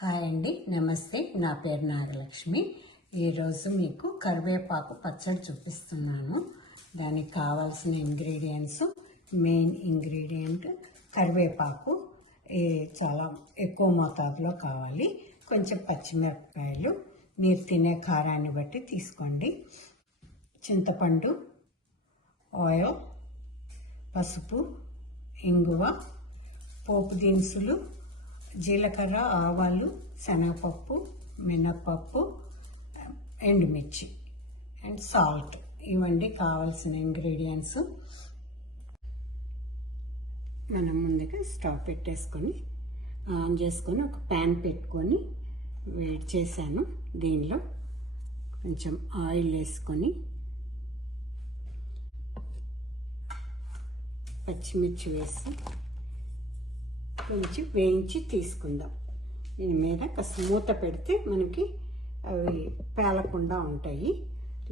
Hi అండి, నమస్తే. నా పేరు నాగలక్ష్మి. ఈరోజు మీకు కరివేపాకు పచ్చడి చూపిస్తున్నాను. దానికి కావాల్సిన ఇంగ్రీడియంట్స్, మెయిన్ ఇంగ్రీడియంట్ కరివేపాకు చాలా ఎక్కువ మోతాదులో కావాలి. కొంచెం పచ్చిమిరపకాయలు, మీరు తినే కారాన్ని బట్టి తీసుకోండి. చింతపండు, ఆయిల్, పసుపు, ఇంగువ, పోపు దినుసులు, జీలకర్ర, ఆవాలు, శనగపప్పు, మినప్పప్పు, ఎండుమిర్చి అండ్ సాల్ట్. ఇవన్నీ కావాల్సిన ఇంగ్రీడియంట్స్. మనం ముందుగా స్టవ్ పెట్టేసుకొని ఆన్ చేసుకొని ఒక ప్యాన్ పెట్టుకొని వేడి చేశాను. దీనిలో కొంచెం ఆయిల్ వేసుకొని పచ్చిమిర్చి వేసి కొంచెం వేయించి తీసుకుందాం. దీని మీద కాస్త మూత పెడితే మనకి అవి పేలకుండా ఉంటాయి.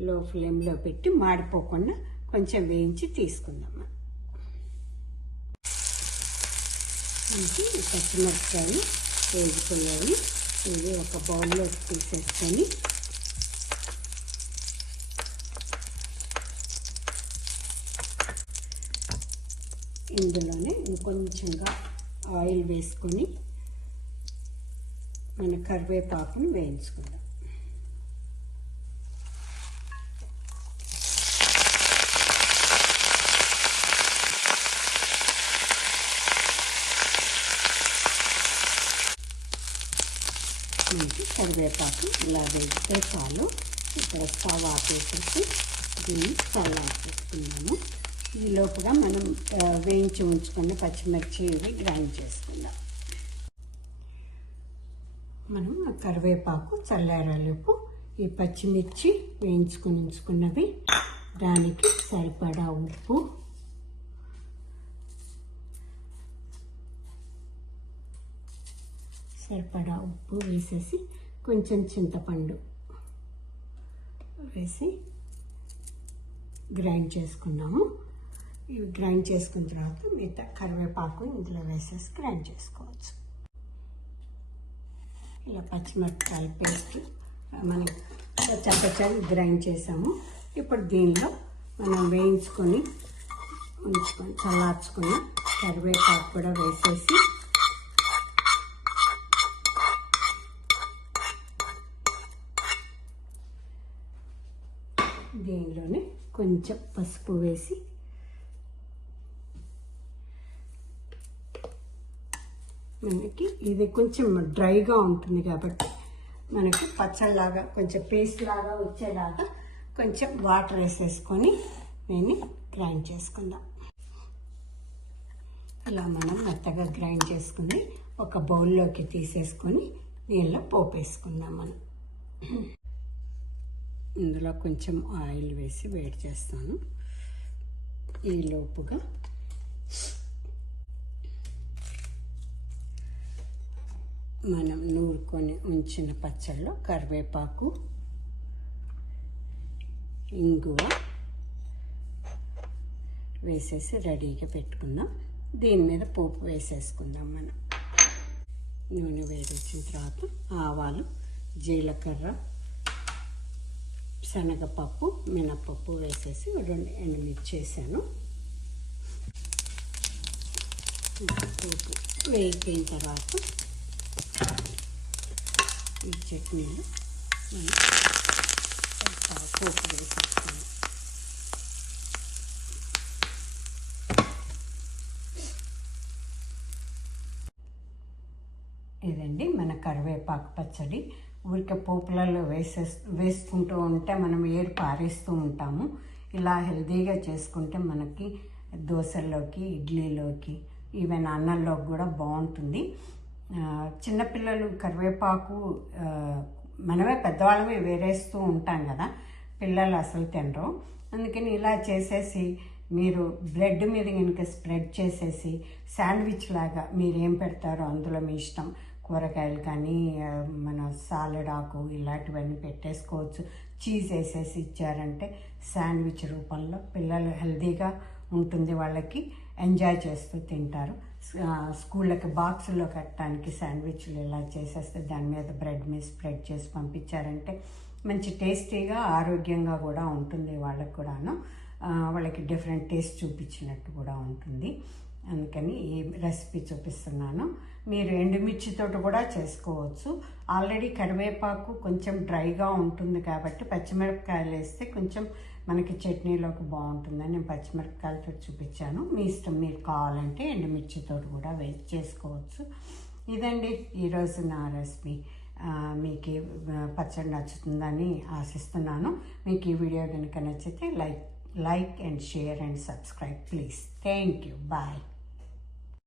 లో ఫ్లేమ్లో పెట్టి మాడిపోకుండా కొంచెం వేయించి తీసుకుందాం. మనకి పచ్చిమిరపకాయలు వేగిపోయాయి. ఇది ఒక బౌల్లో తీసేసుకొని ఇందులోనే ఇంకొంచెంగా ఆయిల్ వేసుకొని మన కరివేపాకును వేయించుకుందాం. మనకి కరివేపాకు ఇలా వేస్తే చాలు. ఇక్కడ స్టవ్ ఆపేసేసి దీన్ని చల్లార్చేసుకుందాము. ఈ లోపుగా మనం వేయించి ఉంచుకున్న పచ్చిమిర్చి ఇవి గ్రైండ్ చేసుకుందాం. మనం కరివేపాకు చల్లారేలోపు ఈ పచ్చిమిర్చి వేయించుకుని ఉంచుకున్నవి, దానికి సరిపడా ఉప్పు, వేసేసి కొంచెం చింతపండు వేసి గ్రైండ్ చేసుకున్నాము. ఇవి గ్రైండ్ చేసుకున్న తర్వాత మిగతా కరివేపాకు ఇందులో వేసేసి గ్రైండ్ చేసుకోవచ్చు. ఇలా పచ్చిమిరపకాయల పేస్ట్ మనం చక్కచక్క గ్రైండ్ చేసాము. ఇప్పుడు దీనిలో మనం వేయించుకొని చల్లార్చుకున్న కరివేపాకు కూడా వేసేసి దీనిలోనే కొంచెం పసుపు వేసి మనకి ఇది కొంచెం డ్రైగా ఉంటుంది కాబట్టి మనకి పచ్చళ్ళలాగా కొంచెం పేస్ట్ లాగా వచ్చేలాగా కొంచెం వాటర్ వేసేసుకొని దీన్ని గ్రైండ్ చేసుకుందాం. ఇలా మనం మెత్తగా గ్రైండ్ చేసుకుని ఒక బౌల్లోకి తీసేసుకొని దీనిలో పోపు వేసుకుందాం. మనం ఇందులో కొంచెం ఆయిల్ వేసి వేడి చేస్తాను. ఈ లోపుగా మనం నూరుకొని ఉంచిన పచ్చళ్ళలో కరివేపాకు, ఇంగువ వేసేసి రెడీగా పెట్టుకుందాం. దీని మీద పోపు వేసేసుకుందాం. మనం నూనె వేడొచ్చిన తర్వాత ఆవాలు, జీలకర్ర, శనగపప్పు, మినప్పప్పు వేసేసి 2 ఎండుమిర్చి వేసాను. పోపు వేగిపోయిన తర్వాత ఈ చట్నీలు పోపు వేసేస్తాను. ఇదండి మన కరివేపాకు పచ్చడి. ఊరికే పోపులలో వేసుకుంటూ ఉంటే మనం ఏరు పారేస్తూ ఉంటాము. ఇలా హెల్తీగా చేసుకుంటే మనకి దోశల్లోకి, ఇడ్లీలోకి, ఈవెన్ అన్నంలోకి కూడా బాగుంటుంది. చిన్నపిల్లలు కరివేపాకు మనమే పెద్దవాళ్ళమే వేరేస్తూ ఉంటాం కదా, పిల్లలు అసలు తినరు. అందుకని ఇలా చేసేసి మీరు బ్రెడ్ మీద కనుక స్ప్రెడ్ చేసేసి శాండ్విచ్ లాగా మీరు ఏం పెడతారో అందులో మీ ఇష్టం, కూరగాయలు కానీ మన సాలెడ్ ఆకు ఇలాంటివన్నీ పెట్టేసుకోవచ్చు. చీజ్ వేసేసి ఇచ్చారంటే శాండ్విచ్ రూపంలో పిల్లలు హెల్తీగా ఉంటుంది, వాళ్ళకి ఎంజాయ్ చేస్తూ తింటారు. స్కూళ్ళకి బాక్సుల్లో కట్టడానికి శాండ్విచ్లు ఇలా చేసేస్తే దాని మీద బ్రెడ్ మీద స్ప్రెడ్ చేసి పంపించారంటే మంచి టేస్టీగా ఆరోగ్యంగా కూడా ఉంటుంది వాళ్ళకి కూడాను. వాళ్ళకి డిఫరెంట్ టేస్ట్ చూపించినట్టు కూడా ఉంటుంది. అందుకని ఈ రెసిపీ చూపిస్తున్నాను. మీరు ఎండుమిర్చితో కూడా చేసుకోవచ్చు. ఆల్రెడీ కరివేపాకు కొంచెం డ్రైగా ఉంటుంది కాబట్టి పచ్చిమిరపకాయలు వేస్తే కొంచెం మనకి చట్నీలోకి బాగుంటుందని నేను పచ్చిమిరపకాయలతో చూపించాను. మీ ఇష్టం, మీరు కావాలంటే ఎండుమిర్చితో కూడా వేసి చేసుకోవచ్చు. ఇదండి ఈరోజు నా రెసిపీ. మీకు పచ్చడి నచ్చుతుందని ఆశిస్తున్నాను. మీకు ఈ వీడియో కనుక నచ్చితే like and share and subscribe, please. Thank you. Bye.